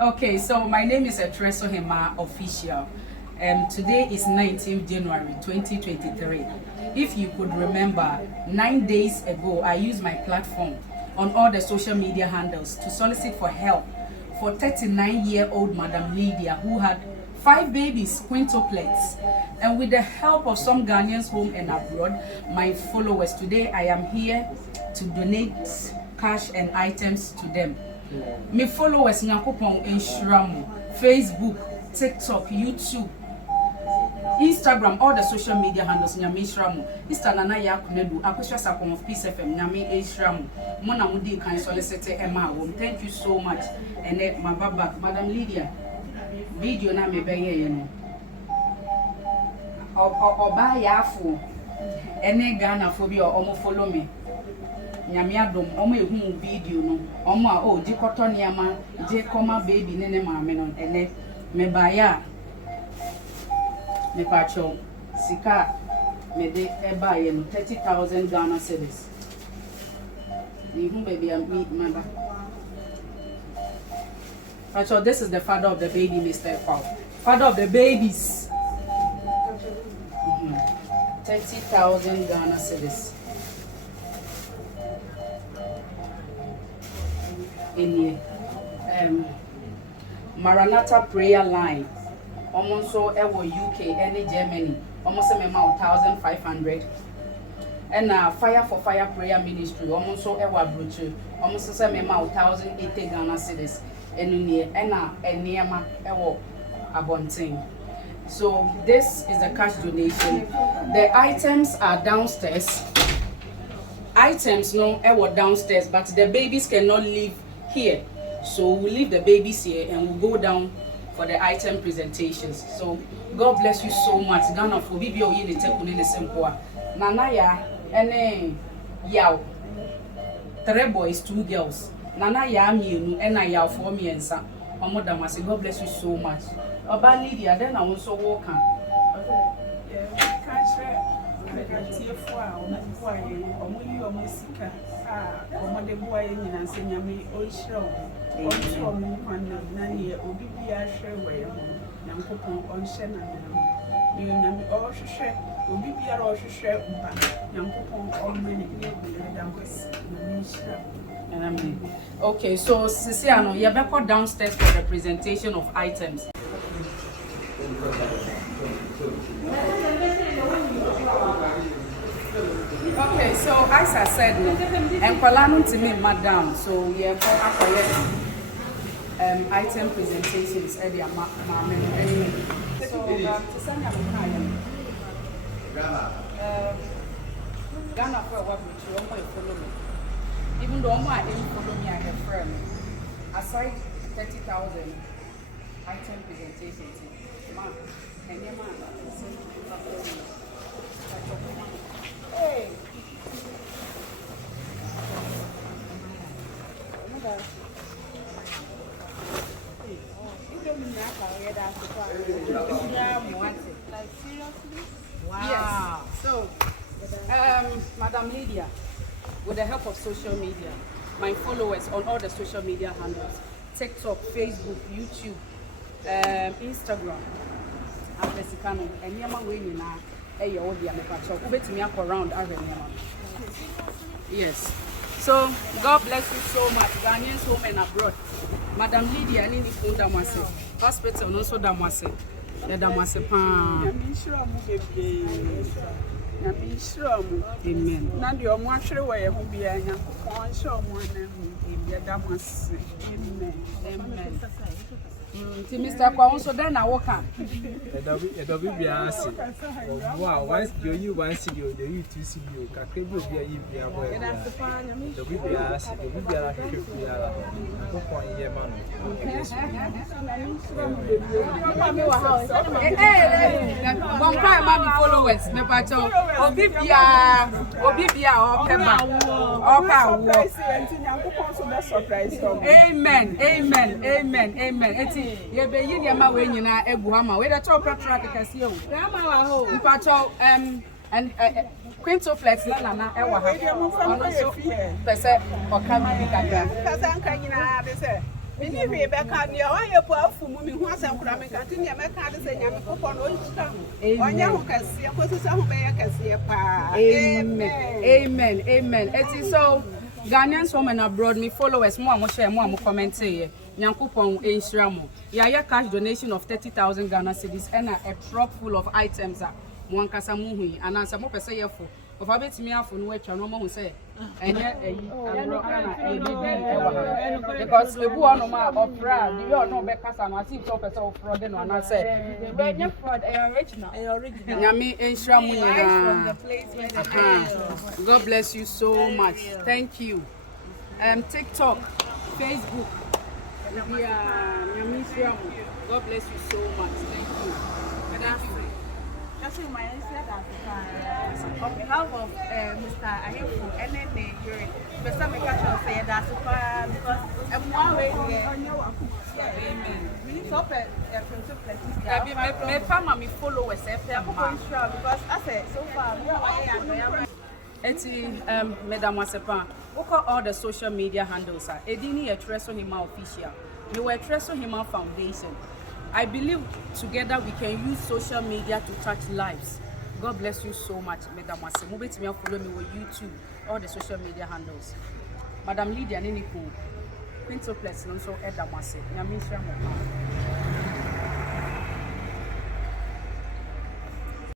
Okay, so my name is Etreso Hema Official. Today is 19th January 2023. If you could remember, 9 days ago, I used my platform on all the social media handles to solicit for help for 39-year-old Madam Lydia who had 5 babies, quintuplets. And with the help of some Ghanaians home and abroad, my followers, today I am here to donate cash and items to them. My followers Nyakopon Instagram, Facebook, TikTok, YouTube, Instagram, all the social media handles Nyame Instagram. Mr. Nana Yakunedu, Akusha Sapon of Peace FM, Nyame Instagram. Mona Mudi can solicit Emma. Thank you so much. And then my baba, Madam Lydia, video na me be you know. Oba yafu. Ene Ghana phobia omo follow me. Nyame adom omo ehu video no omo a o di koto niama je koma baby ne maame no ene me baya me pacho sika me de eba ye no 30,000 Ghana cedis ni hu baby am meet mother pacho. This is the father of the baby, Mr. Paul, father of the babies. 30,000 Ghana cedis in Maranatha prayer line. Almost so ever UK and Germany. Almost a amount 1,500. And Fire for Fire prayer ministry. Almost so ever brochure. Almost the same amount 1,080 Ghana cedis. And near Niama ever abonting. So this is the cash donation. The items are downstairs. Items no ever downstairs, but the babies cannot live here, so we'll leave the babies here and we'll go down for the item presentations. So God bless you so much. Ghana for BBO in the Tekuni Sempoa. Nanaya and Yao. 3 boys, 2 girls. Nanaya me and I yaw for me and son. Omodamasi, God bless you so much. About Lydia, then I also walk on. Ọmọdé bua yẹn nyina sẹ nyame ọhyira wo ọhyira wo nkwan na ne obi bia hwẹ wọ yẹn ho nyankopɔn ɔnhyɛ na ne nyame ɔhwehwɛ obi biara ɔhwehwɛ mba nyankopɔn ɔmma ne bia da nkwasi na nhyira. Amen. Okay, so Sisiano, you better go downstairs for the presentation of items. Okay, so as I said, and Kwalano to me, madam. So we have item presentations at the So to send Ghana for what you follow me. Even though I didn't follow me, I have friend. Aside 30,000 item presentations, and your man, hey. Like seriously? Wow. Yes. So, Madam Lydia, with the help of social media, my followers on all the social media handles, TikTok, Facebook, YouTube, Instagram, and Yama winning now. Yes. So God bless you so much. Ghanaians home and abroad. Madam Lydia, any food damase. Hospital no so damase. Ya damase pa. Amen. Na di omo ahwere wo ye ho bia nyankopɔn nhyɛ omo na hu bia damase. Amen. Amen. Mr. Kwa also then I walk on. Wow, once you one see you, the you two see you, Kakebu be a year boy. The baby ass, the baby are one time, mommy followers, Nepacho, Obibia, or Pemba, Amen, amen, amen, amen. Ye be yin ya ma we nyina eguama we the top track kase o grandma wa ho mpacho and quintuplets na na e wa ha ono so pese o ka mi kakra kasa nka nyina de se Mini Rebecca, near your poor woman who has a cramming continue a mechanic saying, I'm a coupon on you can see a person who may see a pa. Amen. It is so Ghanaians women abroad, me followers, more share, more comment here. Nyankopon Enshiramo. Yaya cash donation of 30,000 Ghana cedis and a truck full of items. One Kasamuhi, and answer more per se. Of a bit me off on which I know say. And yet, because the one of my opera, do you know because I'm a seat of a fraud and I said, fraud, original. Yami Enshiramu from the place. God bless you so much. Thank you. TikTok, Facebook. God bless you so much. Thank you. Thank you. On behalf of Mr. Ahefu and then the Mr. Mikacho say that's because I'm one way Amen. We need to open quintuplets. My family followers because I said so far Madam Wasepa, all the social media handles are Edini a Treso Hima official. You were Treso Hima Foundation. I believe together we can use social media to touch lives. God bless you so much, Madam Wase. Move it to me and follow me with YouTube, all the social media handles. Madam Lydia Niniku, quintuplets, and also Edam Wase.